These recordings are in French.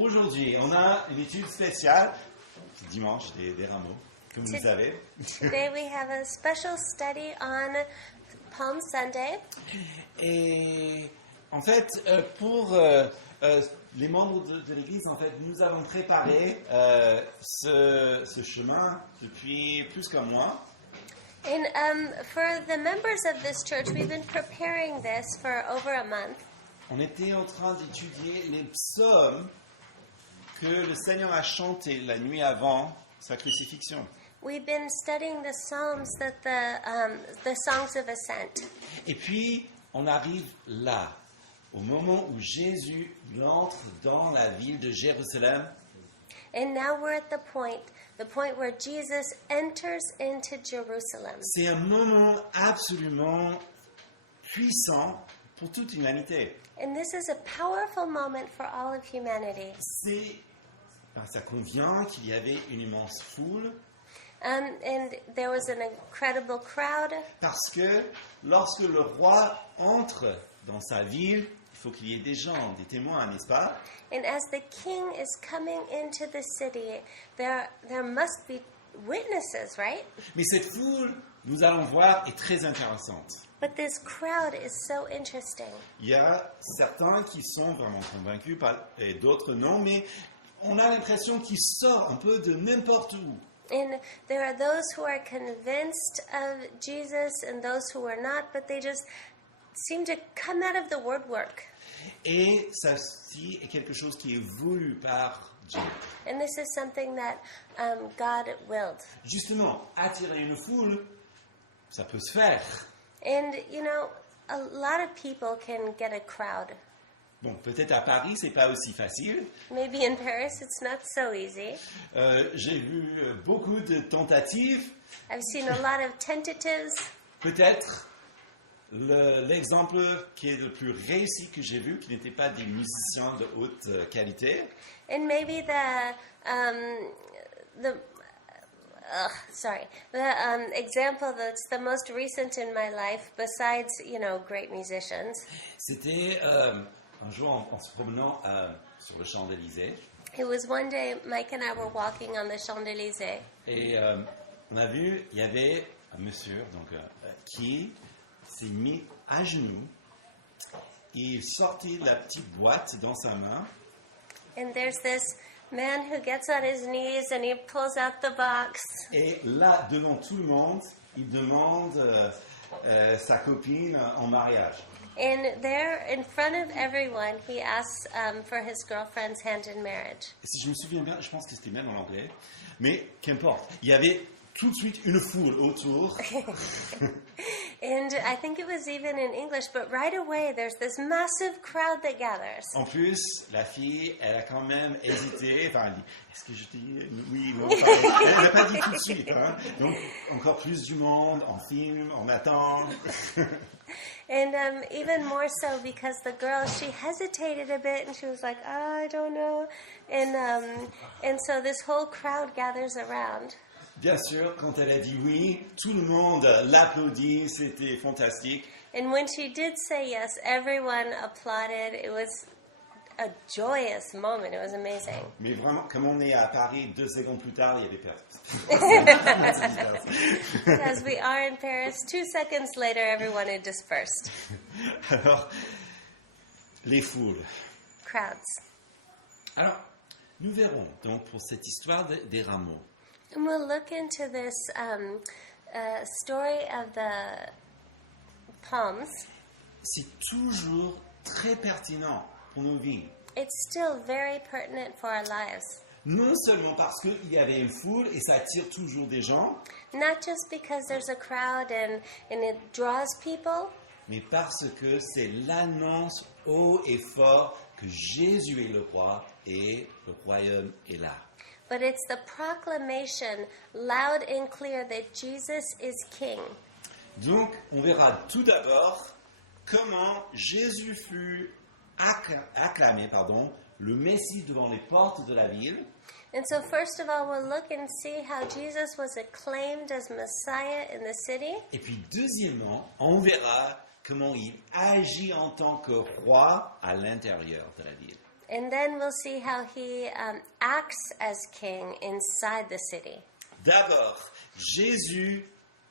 aujourd'hui, on a une étude spéciale, dimanche des rameaux, comme vous le savez. Today we have a special study on Palm Sunday. Et en fait, pour les membres de l'Église, en fait, nous avons préparé ce chemin depuis plus qu'un mois. And for the members of this church, we've been preparing this for over a month. On était en train d'étudier les psaumes que le Seigneur a chantés la nuit avant sa crucifixion. We've been studying the Psalms that the songs of ascent. Et puis, on arrive là, au moment où Jésus entre dans la ville de Jérusalem. And now we're at the point where Jesus enters into Jerusalem. C'est un moment absolument puissant pour toute l'humanité. And this is a powerful moment for all of humanity. Ça convient qu'il y avait une immense foule. And there was an incredible crowd. Parce que lorsque le roi entre dans sa ville, il faut qu'il y ait des gens, des témoins, n'est-ce pas? And as the king is coming into the city, there must be witnesses, right? Mais cette foule, nous allons voir, est très intéressante. But this crowd is so interesting. Il y a certains qui sont vraiment convaincus, et d'autres non, mais on a l'impression qu'ils sortent un peu de n'importe où. And there are those who are convinced of Jesus and those who are not, but they just seem to come out of the woodwork. Et ça aussi est quelque chose qui est voulu par Dieu. And this is something that God willed. Justement, attirer une foule, ça peut se faire. And, you know, a lot of people can get a crowd. Bon, peut-être à Paris, c'est pas aussi facile. Maybe in Paris it's not so easy. J'ai vu beaucoup de tentatives. I've seen a lot of tentatives. Peut-être l'exemple qui est le plus réussi que j'ai vu, qui n'était pas des musiciens de haute qualité. And maybe the example that's the most recent in my life, besides, you know, great musicians. C'était un jour en se promenant sur le Champs-Élysées. It was one day Mike and I were walking on the Champs-Élysées. Et on a vu, il y avait un monsieur qui s'est mis à genoux. Il sortit la petite boîte dans sa main. And there's this man who gets on his knees and he pulls out the box. Et là, devant tout le monde, il demande sa copine en mariage. And there, in front of everyone, he asks for his girlfriend's hand in marriage. Et si je me souviens bien, je pense que c'était même en anglais, mais qu'importe. Il y avait tout de suite une foule autour. And I think it was even in English, but right away there's this massive crowd that gathers. En plus, la fille, elle a quand même hésité. Enfin, elle dit, est-ce que je dis oui ou non? Elle n'a pas dit tout de suite. Hein. Donc, encore plus du monde, on filme, on attend. And even more so because the girl, she hesitated a bit and she was like, I don't know. And so this whole crowd gathers around. Bien sûr, quand elle a dit oui, tout le monde l'applaudit, c'était fantastique. And when she did say yes, everyone applauded. It was a joyous moment. It was amazing. Mais vraiment, comme on est à Paris, 2 secondes plus tard, il y avait personne. As we are in Paris, 2 seconds later, everyone had dispersed. Alors, les foules. Crowds. Alors, nous verrons donc pour cette histoire des rameaux. And we'll look into this story of the palms. C'est toujours très pertinent pour nos vies. It's still very pertinent for our lives. Non seulement parce qu'il y avait une foule et ça attire toujours des gens, Not just because there's a crowd and it draws people, mais parce que c'est l'annonce haut et fort que Jésus est le roi et le royaume est là. but it's the proclamation loud and clear that Jesus is King. Donc, on verra tout d'abord comment Jésus fut acclamé, le Messie devant les portes de la ville. And so first of all, we'll look and see how Jesus was acclaimed as Messiah in the city. Et puis deuxièmement, on verra comment il agit en tant que roi à l'intérieur de la ville. And then we'll see how he acts as king inside the city. D'abord, Jésus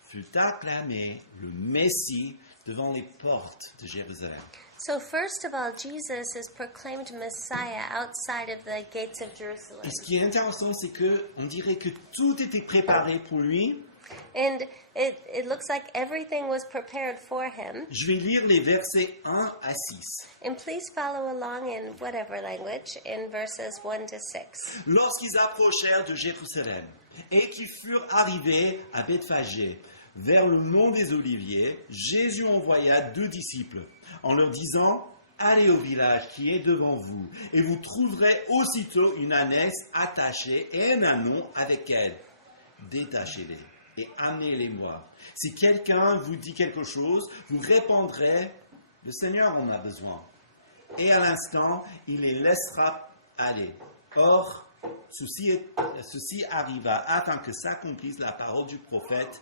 fut acclamé le Messie devant les portes de Jérusalem. So first of all, Jesus is proclaimed Messiah outside of the gates of Jerusalem. Et ce qui est intéressant, c'est que on dirait que tout était préparé pour lui. And it looks like everything was prepared for him. Je vais lire les versets 1 à 6. And please follow along in whatever language in verses 1 to 6. Lorsqu'ils approchèrent de Jérusalem et qu'ils furent arrivés à Bethphagée, vers le mont des Oliviers, Jésus envoya 2 disciples en leur disant « Allez au village qui est devant vous, et vous trouverez aussitôt une ânesse attachée et un ânon avec elle. Détachez-les et amenez-les-moi. Si quelqu'un vous dit quelque chose, vous répondrez « Le Seigneur en a besoin. » Et à l'instant, il les laissera aller. Or, ceci arriva afin que s'accomplisse la parole du prophète.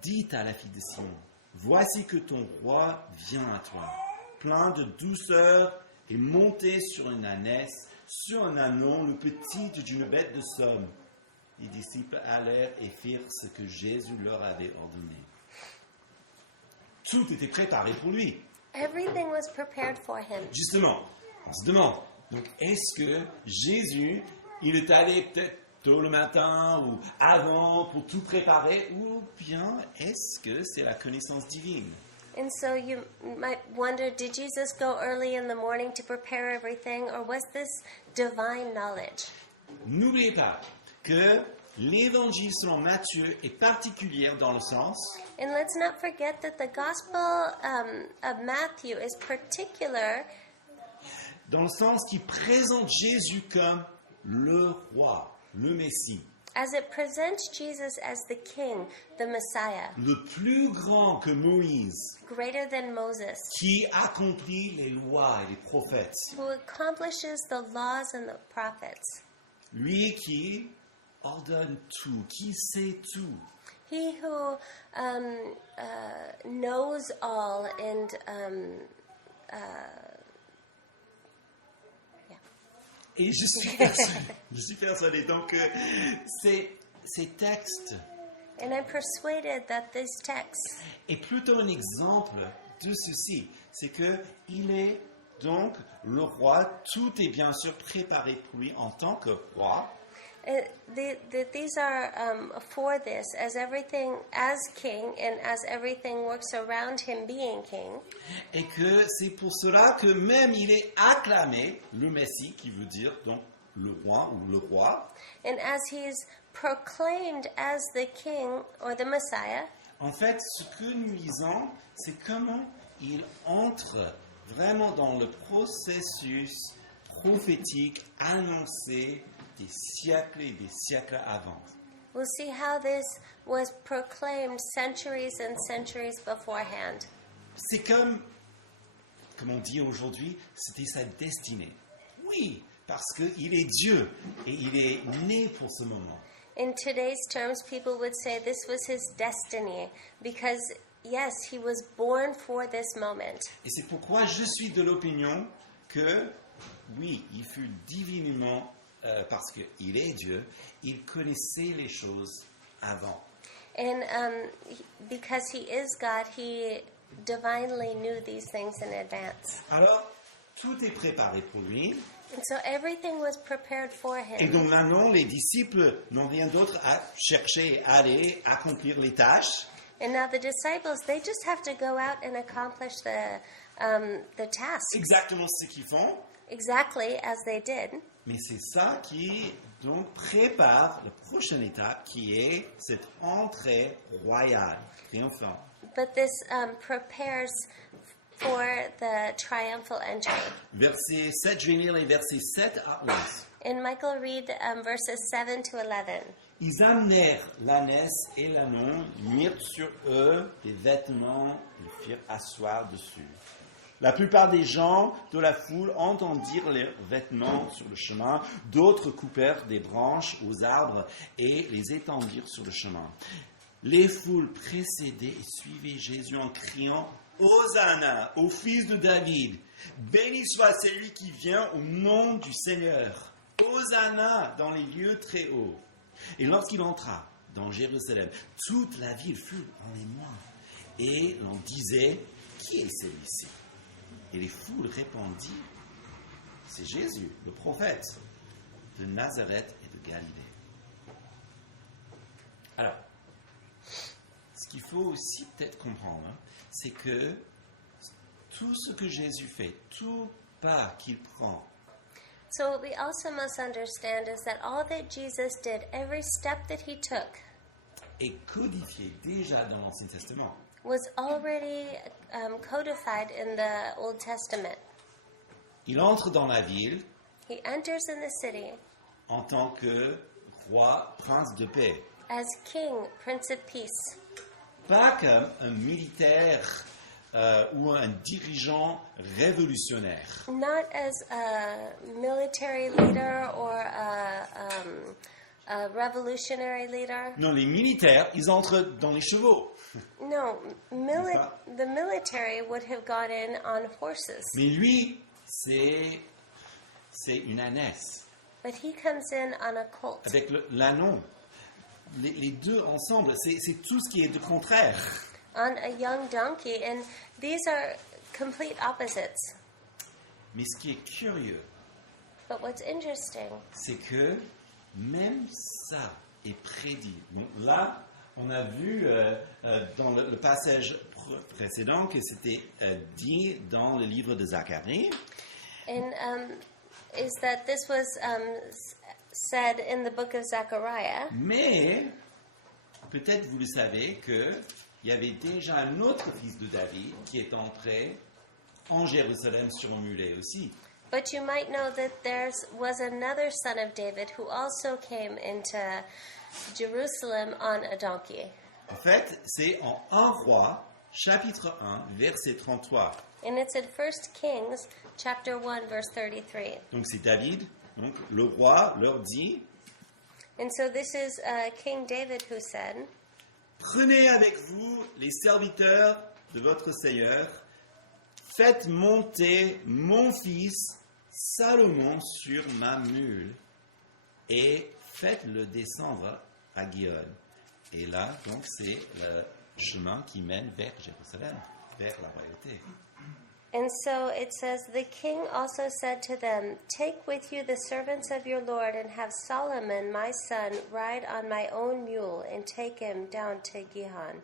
Dites à la fille de Simon, voici que ton roi vient à toi, plein de douceur et monté sur une ânesse, sur un ânon, le petit d'une bête de somme. Les disciples allèrent et firent ce que Jésus leur avait ordonné. Tout était préparé pour lui. Everything was prepared for him. Justement, on se demande, donc est-ce que Jésus, il est allé peut-être tôt le matin ou avant pour tout préparer, ou bien est-ce que c'est la connaissance divine? And so you might wonder, did Jesus go early in the morning to prepare everything, or was this divine knowledge? N'oubliez pas que l'évangile selon Matthieu est particulier dans le sens And let's not forget that the Gospel of Matthew is particular qu'il présente Jésus comme le roi, le Messie, as it presents Jesus as the King, the Messiah, le plus grand que Moïse, greater than Moses, qui accomplit les lois et les prophètes. who accomplishes the laws and the prophets. Lui qui ordonne tout, qui sait tout. He who knows all and Et je suis persuadé donc que ces textes and I'm persuaded that this text est plutôt un exemple de ceci. C'est que il est donc le roi, tout est bien sûr préparé pour lui en tant que roi. these are for this, as everything as king and as everything works around him being king. Et que c'est pour cela que même il est acclamé, le Messie, qui veut dire donc le roi ou le roi. And as he's proclaimed as the king or the Messiah, En fait, ce que nous lisons, c'est comment il entre vraiment dans le processus prophétique annoncé des siècles et des siècles avant. we'll see how this was proclaimed centuries and centuries beforehand. C'est comme on dit aujourd'hui, c'était sa destinée. Oui, parce qu'il est Dieu et il est né pour ce moment. In today's terms, people would say this was his destiny because, yes, he was born for this moment. Et c'est pourquoi je suis de l'opinion que, oui, il fut divinement, parce qu'il est Dieu, il connaissait les choses avant. And because he is God, he divinely knew these things in advance. Alors, tout est préparé pour lui. And so everything was prepared for Et him. donc maintenant, les disciples n'ont rien d'autre à chercher, à aller accomplir les tâches. And now the disciples, they just have to go out and accomplish the task Exactement ce qu'ils font. exactly as they did. Mais c'est ça qui donc prépare la prochaine étape qui est cette entrée royale, triomphante. But this prepares for the triumphal entry. Verset 7, je vais lire les versets 7 à 11. And Michael read verses 7 to 11. Ils amenèrent l'ânesse et l'ânon, mirent sur eux des vêtements, les firent asseoir dessus. La plupart des gens de la foule entendirent leurs vêtements sur le chemin, d'autres coupèrent des branches aux arbres et les étendirent sur le chemin. Les foules précédaient et suivaient Jésus en criant « Hosanna au fils de David. Béni soit celui qui vient au nom du Seigneur. Hosanna dans les lieux très hauts. Et lorsqu'il entra dans Jérusalem, toute la ville fut en émoi. Et l'on disait, qui est celui-ci? Et les foules répondirent, c'est Jésus, le prophète de Nazareth et de Galilée. Alors, ce qu'il faut aussi peut-être comprendre, c'est que tout ce que Jésus fait, tout pas qu'il prend, So what we also must understand is that all that Jesus did, every step that he took, est codifié déjà dans l'Ancien Testament. was already codified in the Old Testament. Il entre dans la ville He enters in the city en tant que roi, prince de paix. as king, prince of peace. Pas comme un militaire ou un dirigeant révolutionnaire. Not as a military leader or a revolutionary leader. Non, les militaires, ils entrent dans les chevaux. No, the military would have gone in on horses. Mais lui, c'est une ânesse But he comes in on a colt. avec l'ânon. Les deux ensemble, c'est tout ce qui est de contraire. On a young donkey, and these are complete opposites. Mais ce qui est curieux, But what's interesting c'est que même ça est prédit. Donc là, on a vu dans le passage précédent que c'était dit dans le livre de Zacharie. is that this was said in the book of Zechariah. Mais peut-être vous le savez qu'il y avait déjà un autre fils de David qui est entré en Jérusalem sur un mulet aussi. But you might know that there was another son of David who also came into Jerusalem on a donkey. En fait, c'est en 1 Roi, chapitre 1, verset 33. And it's in 1 Kings chapter 1 verse 33. Donc c'est David, donc le roi leur dit, And so this is King David who said, prenez avec vous les serviteurs de votre Seigneur, faites monter mon fils Salomon sur ma mule et faites-le descendre à Gihon. Et là, donc, c'est le chemin qui mène vers Jérusalem, vers la royauté. and so it says, the king also said to them, take with you the servants of your Lord and have Solomon, my son, ride on my own mule and take him down to Gihon.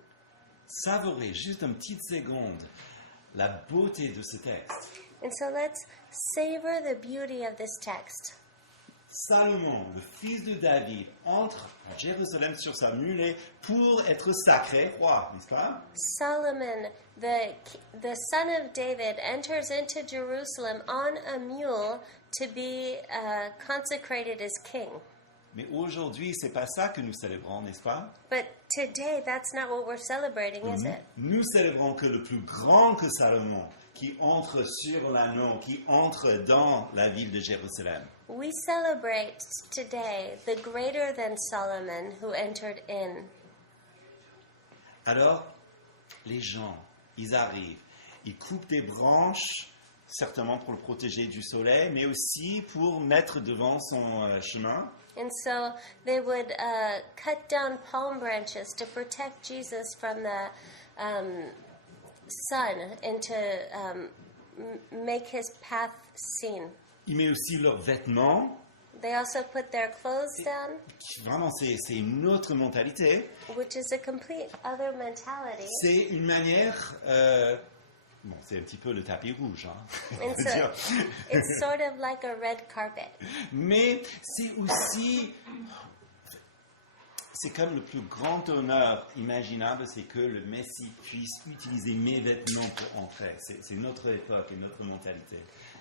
Savourez juste une petite seconde la beauté de ce texte. And so let's savor the beauty of this text. Salomon, le fils de David, entre à Jérusalem sur sa mulet pour être sacré roi, n'est-ce pas? Solomon, the son of David, enters into Jerusalem on a mule to be consecrated as king. Mais aujourd'hui, c'est pas ça que nous célébrons, n'est-ce pas? But today, that's not what we're celebrating, is it? Nous célébrons que le plus grand que Salomon, qui entre sur l'anneau, qui entre dans la ville de Jérusalem. We celebrate today the greater than Solomon who entered in. Alors, les gens, ils arrivent, ils coupent des branches, certainement pour le protéger du soleil, mais aussi pour mettre devant son chemin. And so they would cut down palm branches to protect Jesus from the sun and to make his path seen. Ils mettent aussi leurs vêtements. They also put their clothes down, Vraiment, c'est une autre mentalité. which is a complete other mentality. C'est une manière... bon, c'est un petit peu le tapis rouge, hein, on And peut so dire. it's sort of like a red carpet. Mais c'est aussi... C'est comme le plus grand honneur imaginable, c'est que le Messie puisse utiliser mes vêtements pour entrer. C'est notre époque et notre mentalité.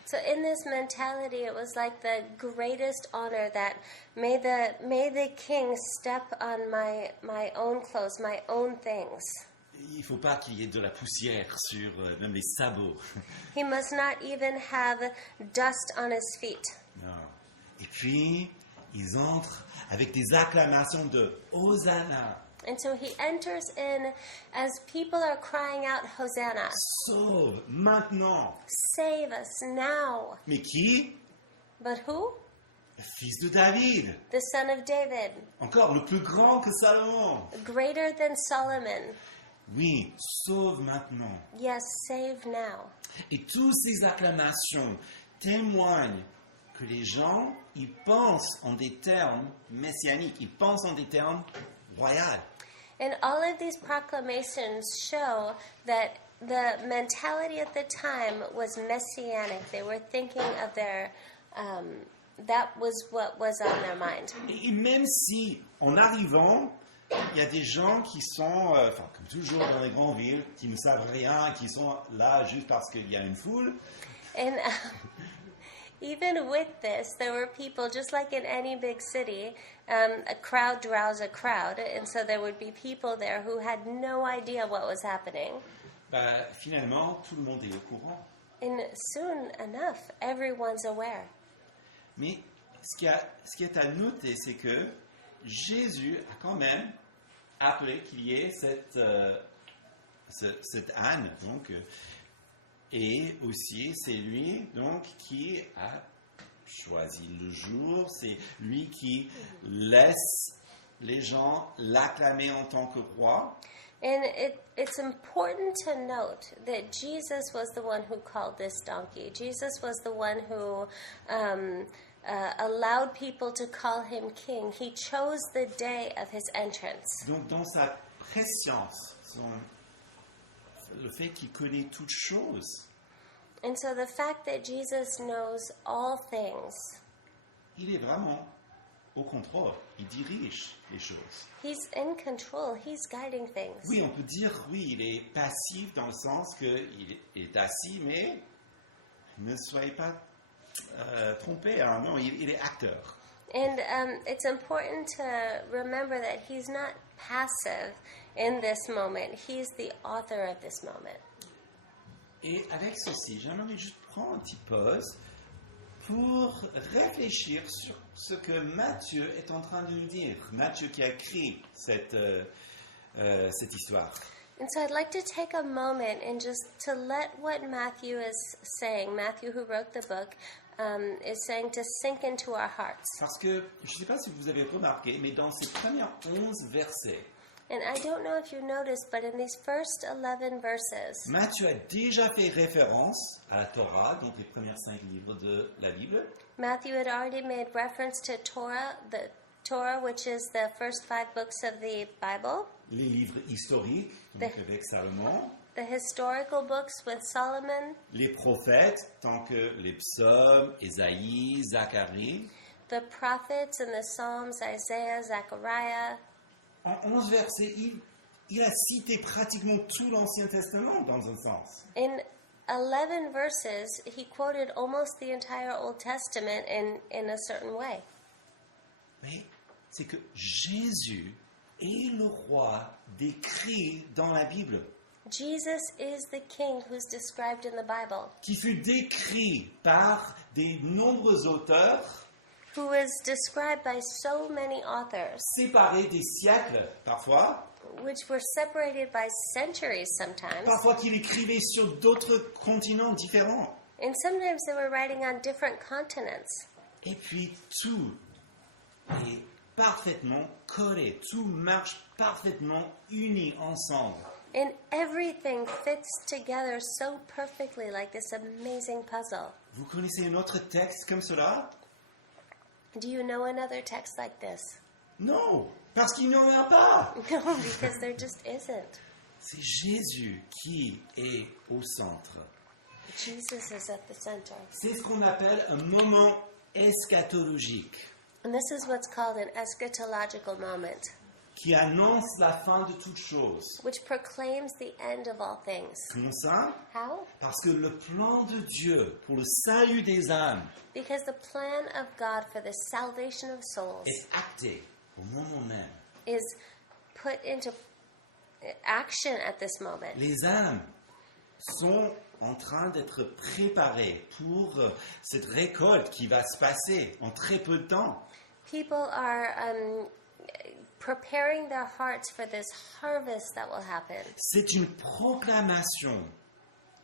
So in this mentality, it was like the greatest honor that may the king step on my own clothes, my own things. Il ne faut pas qu'il y ait de la poussière sur même les sabots. He must not even have dust on his feet. Non. Et puis, ils entrent avec des acclamations de Hosanna. And so he enters in as people are crying out, Hosanna, Sauve maintenant. save us now. Mais qui? But who? Le fils de David. The son of David, Encore le plus grand que Salomon. greater than Solomon. Oui, sauve maintenant. Yes, save now. Et toutes ces acclamations témoignent que les gens, ils pensent en des termes messianiques, ils pensent en des termes royaux. And all of these proclamations show that the mentality at the time was messianic. They were thinking of their, that was what was on their mind. Et même si, en arrivant, il y a des gens qui sont, comme toujours dans les grandes villes, qui ne savent rien, qui sont là juste parce qu'il y a une foule, And even with this, there were people, just like in any big city, a crowd draws a crowd. And so there would be people there who had no idea what was happening. finalement, tout le monde est au courant. And soon enough, everyone's aware. Mais ce qui est à noter, c'est que Jésus a quand même appelé qu'il y ait cette âne, donc, et aussi c'est lui donc qui a choisi le jour, c'est lui qui laisse les gens l'acclamer en tant que roi. And it's important to note that Jesus was the one who called this donkey. Jesus was the one who allowed people to call him king. He chose the day of his entrance. Donc dans sa préscience, le fait qu'il connaît toutes choses, And so the fact that Jesus knows all things, il est vraiment au contrôle, il dirige les choses. he's in control, he's guiding things. Oui, on peut dire, oui, il est passif dans le sens qu'il est assis, mais ne soyez pas trompés, hein, non, il est acteur. And it's important to remember that he's not passive in this moment. He's the author of this moment. Et avec ceci, j'aimerais juste prendre une petite pause pour réfléchir sur ce que Matthieu est en train de nous dire. Matthieu qui a écrit cette histoire. And so I'd like to take a moment and just to let what Matthew is saying, Matthew who wrote the book, is saying to sink into our hearts. Parce que, je ne sais pas si vous avez remarqué, mais dans ces premiers 11 versets, And I don't know if you noticed, but in these first 11 verses, Matthieu a déjà fait référence à la Torah, donc les premiers 5 livres de la Bible. Matthew had already made reference to Torah, the Torah, which is the first 5 books of the Bible, Les livres historiques, donc avec Salomon. the historical books with Solomon, Les prophètes, tant que les psaumes, Ésaïe, Zacharie. the prophets and the Psalms, Isaiah, Zechariah. En 11 versets, il a cité pratiquement tout l'Ancien Testament, dans un sens. In 11 verses, he quoted almost the entire Old Testament in a certain way. Mais c'est que Jésus est le roi décrit dans la Bible, Jesus is the king who's described in the Bible, qui fut décrit par de nombreux auteurs, who is described by so many authors, séparés des siècles, parfois which were separated by centuries sometimes. qu'il écrivait sur d'autres continents différents. And sometimes they were writing on different continents. Et puis tout est parfaitement collé, tout marche parfaitement uni ensemble. And everything fits together so perfectly like this amazing puzzle. Vous connaissez un autre texte comme cela? Do you know another text like this? Non, parce qu'il n'y en a pas. No, because there just isn't. C'est Jésus qui est au centre. Jesus is at the center. C'est ce qu'on appelle un moment eschatologique And this is what's called an eschatological moment, qui annonce la fin de toutes choses. which proclaims the end of all things. Comment ça? How? Parce que le plan de Dieu pour le salut des âmes Because the plan of God for the salvation of souls est acté au moment même. is put into action at this moment. Les âmes sont en train d'être préparées pour cette récolte qui va se passer en très peu de temps. People are preparing their hearts for this harvest that will happen. C'est une proclamation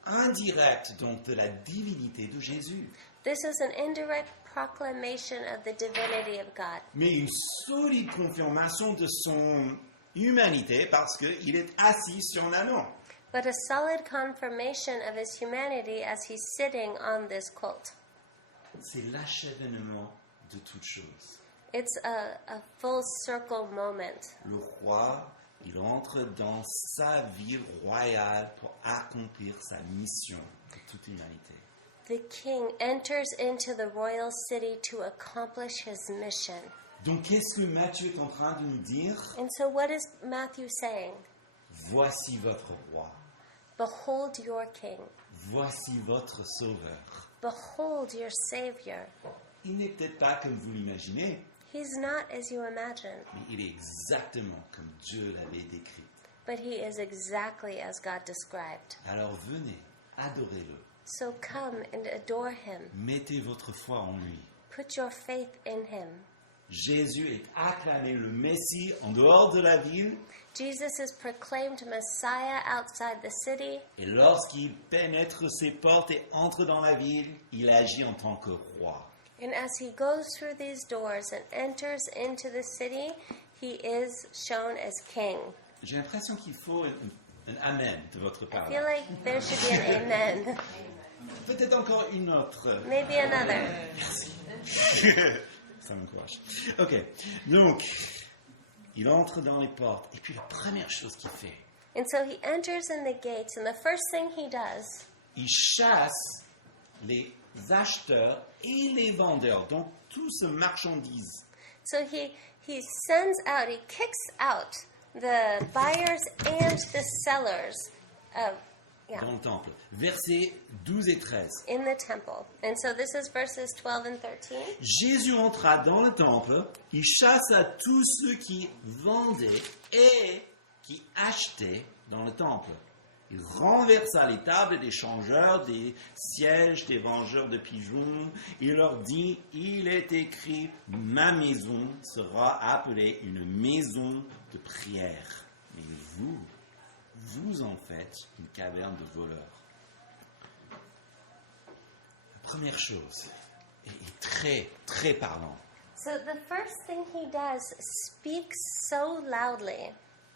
indirecte donc de la divinité de Jésus, This is an indirect proclamation of the divinity of God, mais une solide confirmation de son humanité parce qu'il est assis sur l'anneau. but a solid confirmation of his humanity as he's sitting on this colt. C'est l'achèvement de toutes choses. It's a full circle moment. Le roi, il entre dans sa ville royale pour accomplir sa mission de toute humanité. The king enters into the royal city to accomplish his mission. Donc, qu'est-ce que Matthieu est en train de nous dire? And so, what is Matthew saying? Voici votre roi. Behold your king. Voici votre sauveur. Behold your savior. Il n'est peut-être pas comme vous l'imaginez, He's not as you imagine, mais il est exactement comme Dieu l'avait décrit. but he is exactly as God described. Alors venez, adorez-le. So come and adore him. Mettez votre foi en lui. Put your faith in him. Jésus est acclamé le Messie en dehors de la ville, Jesus is proclaimed Messiah outside the city, et lorsqu'il pénètre ses portes et entre dans la ville, il agit en tant que roi. and as he goes through these doors and enters into the city, he is shown as king. J'ai l'impression qu'il faut un amen de votre part. I feel like there should be an amen. Peut-être encore une autre. Maybe another. Ça m'encourage. Ok, donc, il entre dans les portes, et puis la première chose qu'il fait, And so he enters in the gates, and the first thing he does, il chasse les acheteurs et les vendeurs, donc tout ce marchandise. so he sends out, he kicks out the buyers and the sellers of, Dans le temple. Versets 12 et 13. in the temple. And so this is verses 12 and 13. Jésus entra dans le temple, il chassa tous ceux qui vendaient et qui achetaient dans le temple. Il renversa les tables des changeurs, des sièges, des vengeurs de pigeons. Il leur dit, il est écrit, ma maison sera appelée une maison de prière. Mais vous en faites une caverne de voleurs. La première chose est très, très parlant. So the first thing he does speaks so loudly.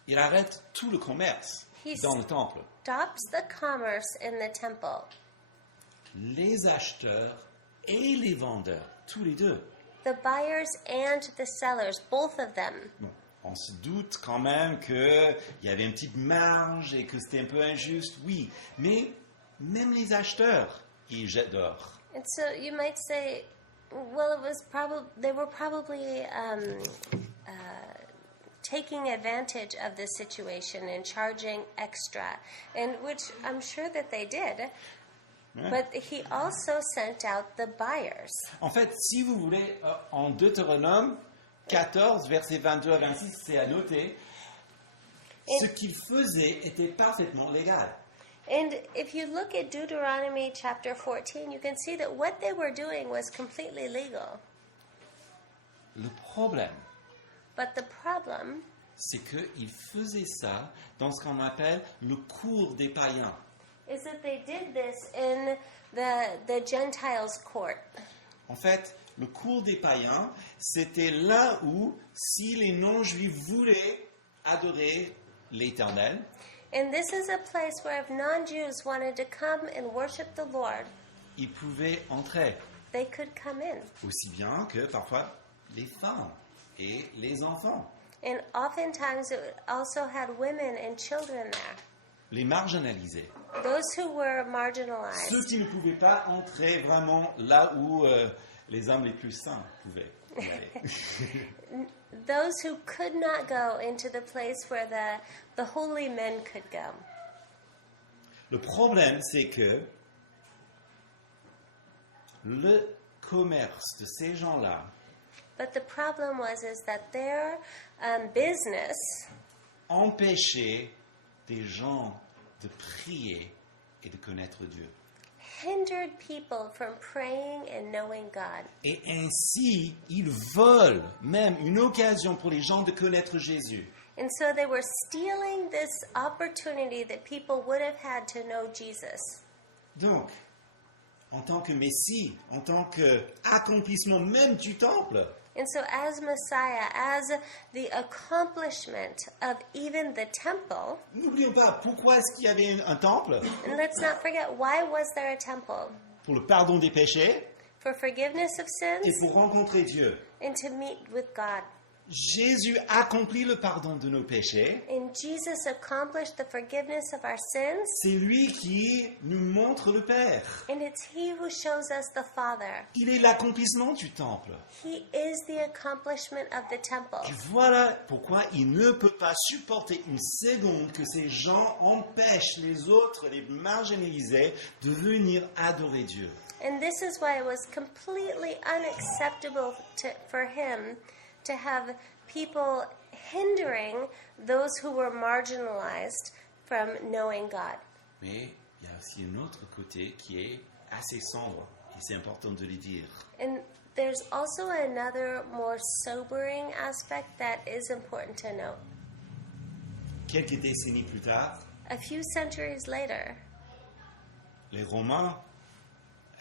Il arrête tout le commerce dans le temple. Stops the commerce in the temple. Les acheteurs et les vendeurs, tous les deux. The buyers and the sellers, both of them. Bon, on se doute quand même qu'il y avait une petite marge et que c'était un peu injuste, oui. Mais même les acheteurs, ils jettent dehors. And so you might say, well, they were probably taking advantage of this situation and charging extra, and which I'm sure that they did. Ouais. But he also sent out the buyers. En fait, si vous voulez, en Deutéronome 14, versets 22 à 26, c'est à noter, ce qu'ils faisaient était parfaitement légal. And if you look at Deuteronomy chapter 14, you can see that what they were doing was completely legal. Le problème, But the problem c'est qu'ils faisaient ça dans ce qu'on appelle le cours des païens. is that they did this in the Gentiles' court. En fait, le cours des païens, c'était là où, si les non-juifs voulaient adorer l'Éternel, And this is a place where if non-Jews wanted to come and worship the Lord, ils pouvaient entrer, they could come in. aussi bien que parfois les femmes et les enfants, And oftentimes it also had women and children there. les marginalisés, Those who were marginalized. ceux qui ne pouvaient pas entrer vraiment là où les hommes les plus saints pouvaient y aller. Those who could not go into the place where the holy men could go. Le problème, c'est que le commerce de ces gens-là But the problem is that their business empêchait des gens de prier et de connaître Dieu. hindered people from praying and knowing God. Et ainsi, ils volent même une occasion pour les gens de connaître Jésus. And so they were stealing this opportunity that people would have had to know Jesus. Donc, en tant que Messie, en tant qu'accomplissement même du temple, And so as Messiah, as the accomplishment of even the temple, n'oublions pas, pourquoi est-ce qu'il y avait un temple? and let's not forget, why was there a temple? Pour le pardon des péchés For forgiveness of et sins pour rencontrer Dieu. and to meet with God. Jésus accomplit le pardon de nos péchés. And Jesus accomplished the forgiveness of our sins, C'est lui qui nous montre le Père. and it's He who shows us the Father. Il est l'accomplissement du temple. He is the accomplishment of the temple. Et voilà pourquoi il ne peut pas supporter une seconde que ces gens empêchent les autres, les marginalisés, de venir adorer Dieu. And this is why it was completely unacceptable for Him to have people hindering those who were marginalized from knowing God. Mais il y a aussi un autre côté qui est assez sombre, et c'est important de le dire. And there's also another more sobering aspect that is important to note. Quelques décennies plus tard, A few centuries later, les Romains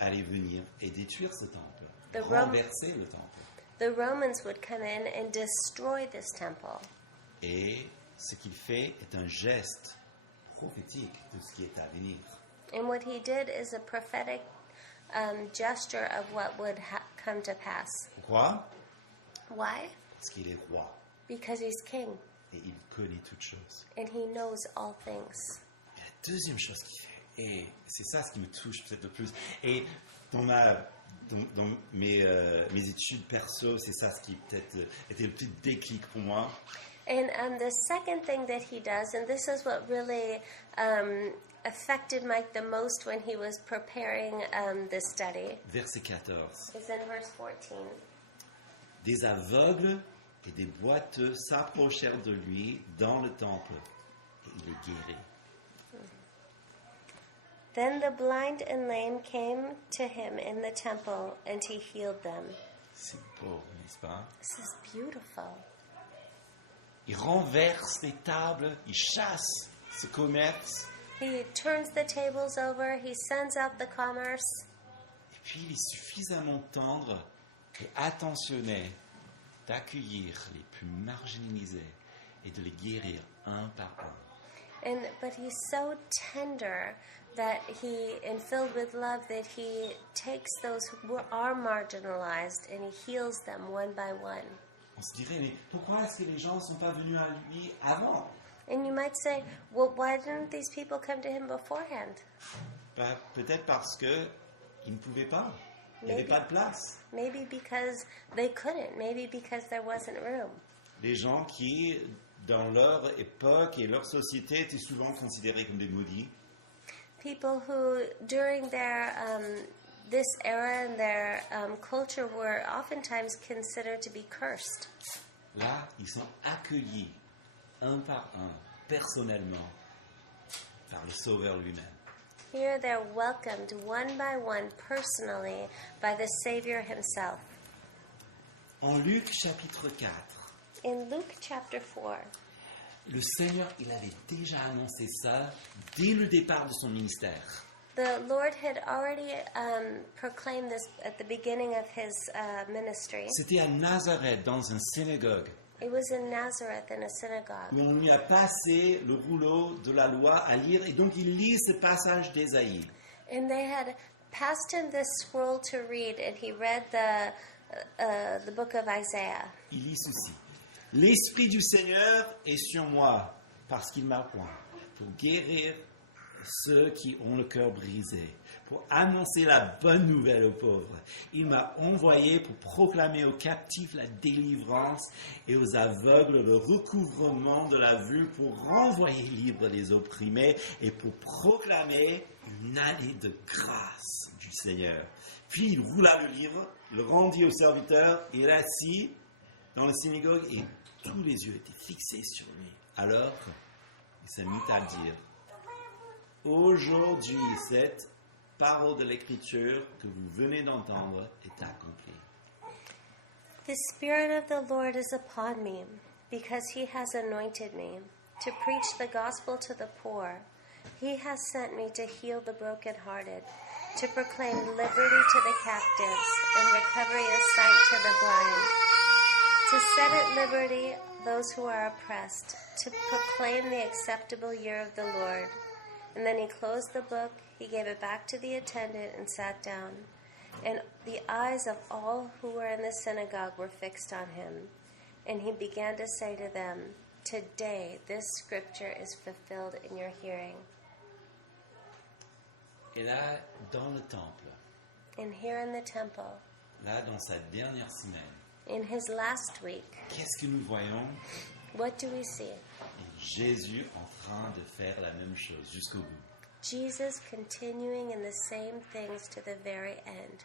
allaient venir et détruire ce temple, The Rom- renverser le temple. the Romans would come in and destroy this temple. Et ce qu'il fait est un geste prophétique de ce qui est à venir. And what he did is a prophetic gesture of what would come to pass. Pourquoi? Why? Parce qu'il est roi Because he's king et il connaît toutes choses. and he knows all things. Et la deuxième chose qu'il fait, et c'est ça ce qui me touche peut-être le plus, et dans mes études perso, c'est ça ce qui peut-être était le petit déclic pour moi. And the second thing that he does, and this is what really affected Mike the most when he was preparing this study, Verset 14. is in verse 14. Des aveugles et des boiteux s'approchèrent de lui dans le temple, et il les guérit. Then the blind and lame came to him in the temple, and he healed them. C'est beau, n'est-ce pas? This is beautiful. Il renverse les tables, il chasse ce commerce, He turns the tables over, he sends out the commerce, et puis il est suffisamment tendre et attentionné d'accueillir les plus marginalisés et de les guérir un par un. but he's so tender that and filled with love, that he takes those who are marginalized and he heals them one by one. On se dirait, mais pourquoi est-ce que les gens ne sont pas venus à lui avant? And you might say, well, why didn't these people come to him beforehand? Peut-être parce qu'ils ne pouvaient pas. Il n'y avait Maybe. pas de place. Maybe because they couldn't. Maybe because there wasn't room. Les gens qui, dans leur époque et leur société, étaient souvent considérés comme des maudits. People who, during their this era and their culture, were oftentimes considered to be cursed. Là, ils sont accueillis un par un, personnellement, par le Sauveur lui-même. Here they're welcomed one by one personally by the Savior himself. En Luc chapitre 4, In Luke chapter 4, le Seigneur, il avait déjà annoncé ça dès le départ de son ministère. the Lord had already proclaimed this at the beginning of his ministry. C'était à Nazareth, dans une synagogue, It was in Nazareth in a synagogue. où on lui a passé le rouleau de la loi à lire, et donc il lit ce passage d'Ésaïe. And they had passed him this scroll to read, and he read the book of Isaiah. Il lit ceci. L'Esprit du Seigneur est sur moi, parce qu'il m'a oint pour guérir ceux qui ont le cœur brisé, pour annoncer la bonne nouvelle aux pauvres. Il m'a envoyé pour proclamer aux captifs la délivrance et aux aveugles le recouvrement de la vue, pour renvoyer libres les opprimés et pour proclamer une année de grâce du Seigneur. Puis il roula le livre, le rendit au serviteur et l'assit dans la synagogue, et tous les yeux étaient fixés sur lui. Alors, il s'est mis à dire, aujourd'hui, cette parole de l'Écriture que vous venez d'entendre est accomplie. The Spirit of the Lord is upon me, because he has anointed me to preach the gospel to the poor. He has sent me to heal the brokenhearted, to proclaim liberty to the captives and recovery of sight to the blind, to set at liberty those who are oppressed, to proclaim the acceptable year of the Lord. And then he closed the book, he gave it back to the attendant and sat down. And the eyes of all who were in the synagogue were fixed on him. And he began to say to them, "Today this scripture is fulfilled in your hearing." Et là, dans le temple, And here in the temple, là, dans sa dernière semaine, in his last week, qu'est-ce que nous voyons? what do we see? Jésus en train de faire la même chose jusqu'au bout. Jesus continuing in the same things to the very end.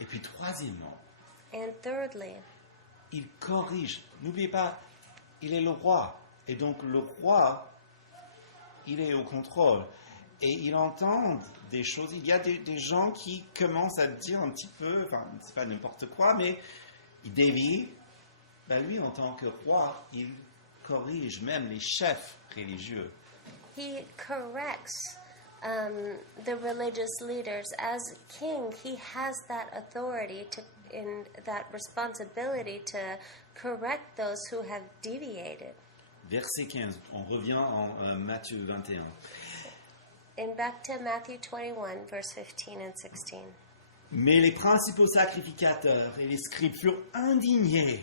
Et puis troisièmement, And thirdly, il corrige. N'oubliez pas, il est le roi. Et donc le roi, il est au contrôle. Et il entend des choses. Il y a des gens qui commencent à dire un petit peu, enfin, c'est pas n'importe quoi, mais il dévie. Ben lui, en tant que roi, il corrige même les chefs religieux. he corrects the religious leaders. As king, he has that authority and that responsibility to correct those who have deviated. Verset 15, on revient en Matthieu 21. And back to Matthew 21, verse 15 and 16. Mais les principaux sacrificateurs et les scribes furent indignés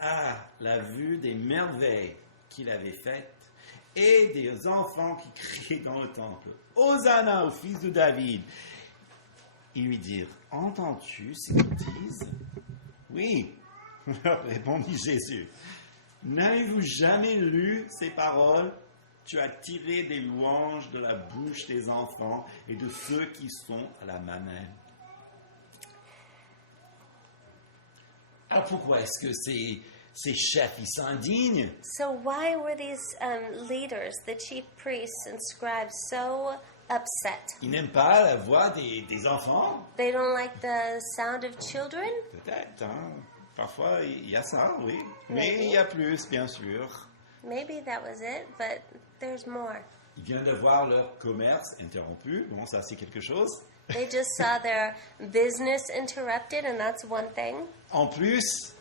à la vue des merveilles qu'il avait faites et des enfants qui criaient dans le temple. Hosanna au fils de David. Ils lui dirent, entends-tu ce qu'ils disent? Oui, leur répondit Jésus. N'avez-vous jamais lu ces paroles? Tu as tiré des louanges de la bouche des enfants et de ceux qui sont à la mamelle. Alors pourquoi est-ce que ces chefs ils s'indignent? So why were these leaders, the chief priests and scribes, so upset? Ils n'aiment pas la voix des enfants? They don't like the sound of children? Peut-être, hein? Parfois il y a ça, oui. Mais Maybe. il y a plus, bien sûr. Maybe that was it, but there's more. Ils viennent de voir leur commerce interrompu. Bon, ça c'est quelque chose. They just saw their business interrupted, and that's one thing. En plus,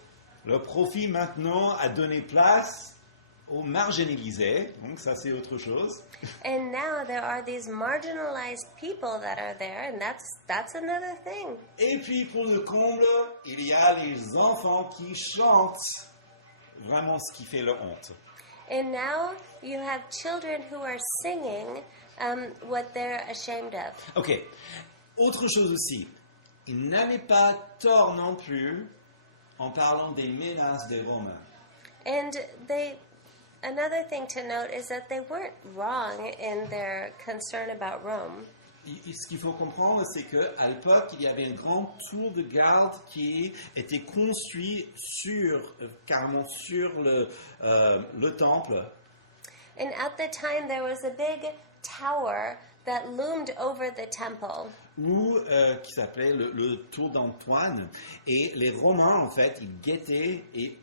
le profit maintenant a donné place aux marginalisés. Donc ça c'est autre chose. And now there are these marginalized people that are there, and that's another thing. Et puis pour le comble, il y a les enfants qui chantent vraiment ce qui fait leur honte. And now you have children who are singing what they're ashamed of. Ok. Autre chose aussi. Il n'avait pas tort non plus en parlant des menaces des Romains. And another thing to note is that they weren't wrong in their concern about Rome. Ce qu'il faut comprendre, c'est qu'à l'époque, il y avait un grand tour de garde qui était construit carrément sur le temple. And at the time, there was a big tower that loomed over the temple. Qui s'appelait le tour d'Antoine. Et les Romains, en fait, ils guettaient et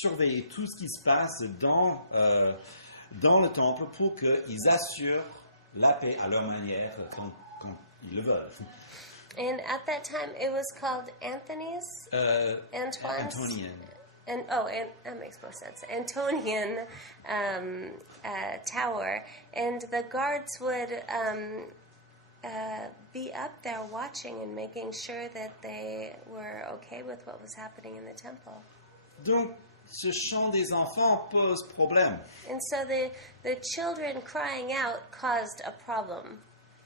surveillaient tout ce qui se passe dans le temple pour qu'ils assurent la paix à leur manière quand ils le veulent. And at that time, it was called Anthony's? Antoine's? Antonian. And that makes more sense. Antonian tower, and the guards would be up there watching and making sure that they were okay with what was happening in the temple. Donc, ce chant des enfants pose problème. And so the children crying out caused a problem.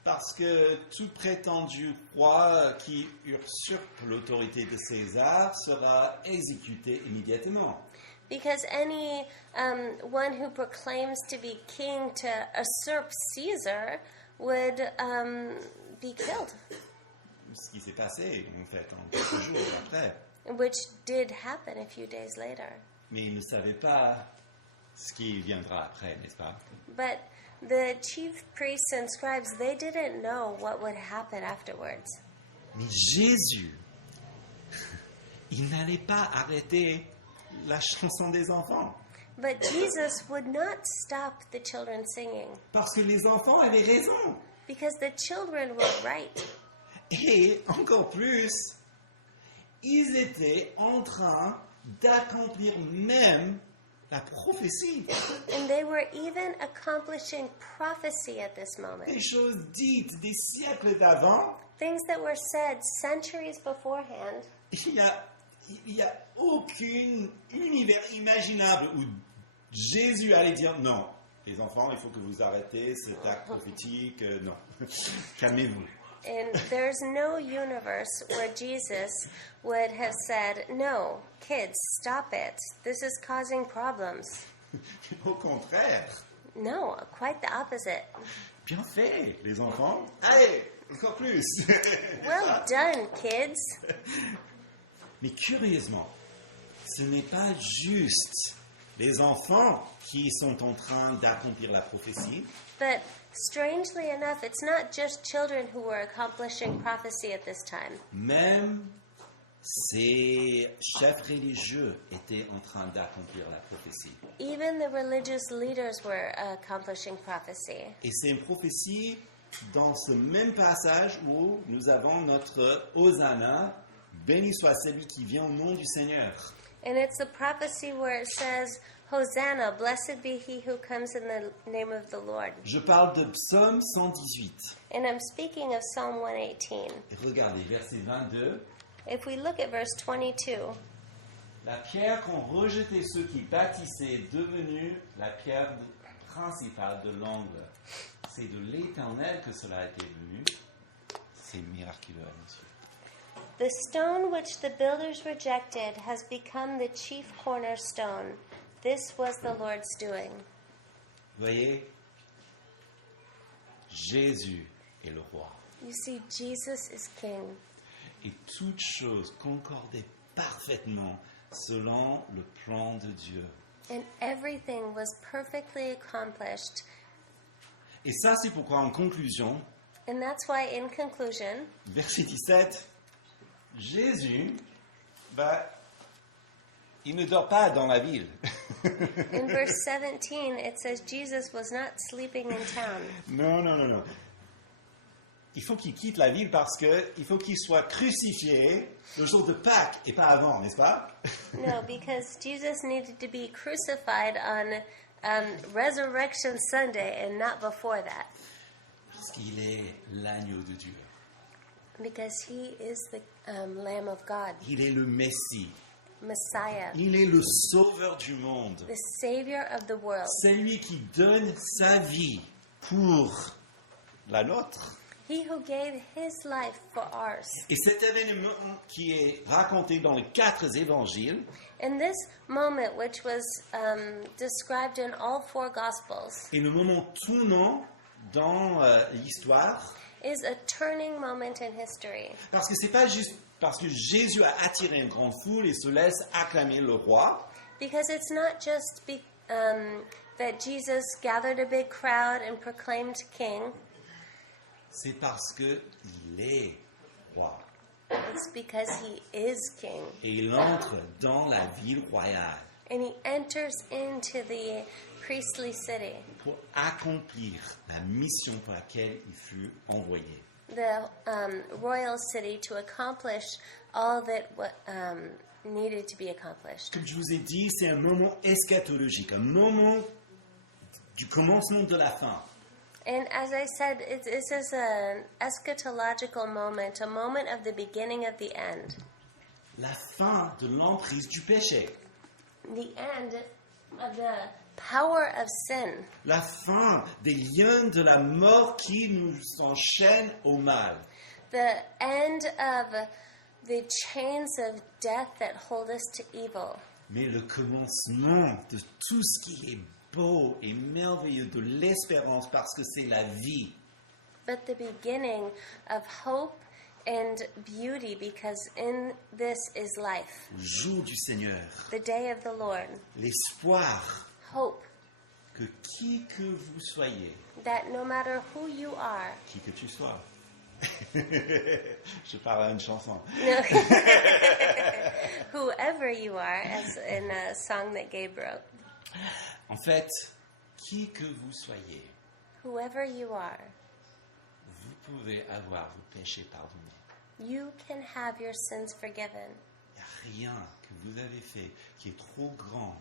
Parce que tout prétendu roi qui usurpe l'autorité de César sera exécuté immédiatement. Because any one who proclaims to be king to usurp Caesar would be killed. Ce qui s'est passé, en fait, en quelques jours après. Which did happen a few days later. Mais ils ne savaient pas ce qui viendra après, n'est-ce pas? But The chief priests and scribes, they didn't know what would happen afterwards. Mais Jésus, il n'allait pas arrêter la chanson des enfants. But Jesus would not stop the children singing Parce que les enfants avaient raison. because the children were right. Et encore plus, ils étaient en train d'accomplir même la prophétie. And they were even accomplishing prophecy at this moment. Des choses dites des siècles d'avant. Things that were said centuries beforehand. Il y a aucun univers imaginable où Jésus allait dire non. Les enfants, il faut que vous arrêtez cet acte prophétique. Non, calmez-vous. And there's no universe where Jesus would have said, "No, kids, stop it. This is causing problems." Au contraire, No, quite the opposite. bien fait, les enfants. Allez, encore plus. Well done, kids. Mais curieusement, ce n'est pas juste les enfants qui sont en train d'accomplir la prophétie, But strangely enough, it's not just children who were accomplishing prophecy at this time. même ces chefs religieux étaient en train d'accomplir la prophétie. Even the religious leaders were accomplishing prophecy. Et c'est une prophétie dans ce même passage où nous avons notre Hosanna, béni soit celui qui vient au nom du Seigneur. And it's the prophecy where it says, Hosanna, blessed be he who comes in the name of the Lord. Je parle de Psaume 118. And I'm speaking of Psalm 118. Et regardez, verset 22. If we look at verse 22, La pierre qu'ont rejetée ceux qui bâtissaient est devenue la pierre principale de l'angle. C'est de l'Éternel que cela a été venu. C'est miraculeux, monsieur. the stone which the builders rejected has become the chief cornerstone. This was the Lord's doing. Vous voyez, Jésus est le roi. You see, Jesus is king. Et toutes choses concordaient parfaitement selon le plan de Dieu. And everything was perfectly accomplished. Et ça, c'est pourquoi, en conclusion, And that's why, in conclusion, verset 17, Jésus, il ne dort pas dans la ville. in verse 17, it says Jesus was not sleeping in town. Non. Il faut qu'il quitte la ville parce qu'il faut qu'il soit crucifié le jour de Pâques et pas avant, n'est-ce pas? No, because Jesus needed to be crucified on Resurrection Sunday and not before that. Parce qu'il est l'agneau de Dieu. Because he is the Lamb of God, Il est le Messie. Messiah, Il est le sauveur du monde. the Savior of the world. C'est lui qui donne sa vie pour la nôtre. He who gave his life for ours. Et cet événement qui est raconté dans les 4 évangiles, And this moment, which was described in all 4 Gospels, est le moment tournant dans l'histoire. is a turning moment in history. Parce que c'est pas juste parce que Jésus a attiré une grande foule et se laisse acclamer le roi. Because it's not just that Jesus gathered a big crowd and proclaimed king. C'est parce que il est roi. It's because he is king. Et il entre dans la ville royale And he enters into the priestly city, pour accomplir la mission pour laquelle il fut envoyé. the royal city, to accomplish all that needed to be accomplished. Comme je vous ai dit, c'est un moment eschatologique, un moment du commencement de la fin. And as I said, this is an eschatological moment, a moment of the beginning of the end. La fin de l'emprise du péché. The end of the power of sin. La fin des liens de la mort qui nous enchaînent au mal. The end of the chains of death that hold us to evil. Mais le commencement de tout ce qui est beau et merveilleux, de l'espérance, parce que c'est la vie. But the beginning of hope and beauty, because in this is life. Le jour du Seigneur, The day of the Lord. l'espoir Hope que qui que vous soyez, that no matter who you are, qui que tu sois, je parle à une chanson, whoever you are, as in a song that Gabe wrote, en fait, qui que vous soyez, whoever you are, vous pouvez avoir vos péchés pardonnés. you can have your sins forgiven. Il n'y a rien que vous avez fait qui est trop grand.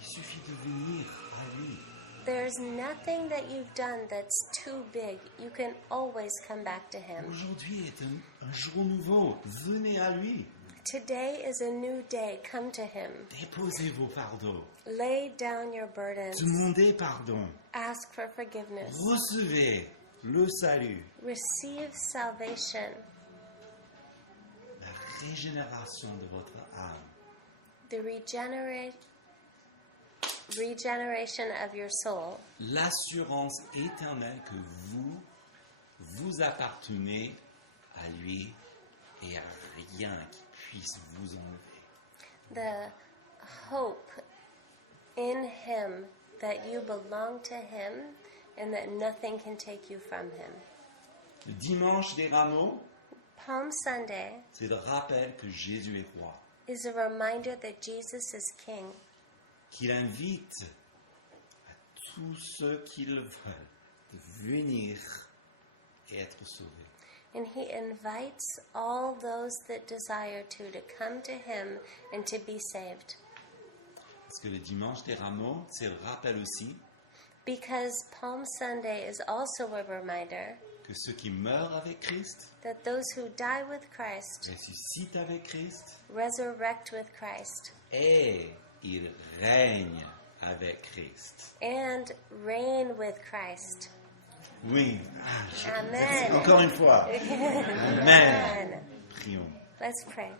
Il suffit de venir à lui. There's nothing that you've done that's too big. You can always come back to Him. Aujourd'hui est un jour nouveau. Venez à lui. Today is a new day. Come to Him. Déposez vos fardeaux. Lay down your burdens. Demandez pardon. Ask for forgiveness. Recevez le salut. Receive salvation, La régénération de votre âme. the regeneration of your soul, L'assurance éternelle que vous appartenez à lui et à rien qui puisse vous enlever. the hope in Him that you belong to Him and that nothing can take you from Him. Le dimanche des rameaux, Palm Sunday c'est le rappel que Jésus est roi, is a reminder that Jesus is King, qu'il invite à tous ceux qui le veulent de venir et être sauvés. and He invites all those that desire to come to Him and to be saved. Parce que le dimanche des rameaux, c'est le rappel aussi Because Palm Sunday is also a reminder que ceux qui meurent avec Christ that those who die with Christ ressuscitent avec Christ resurrect with Christ et ils règnent avec Christ. and reign with Christ. Oui. Amen. Encore une fois. Amen. Amen. Prions. Let's pray.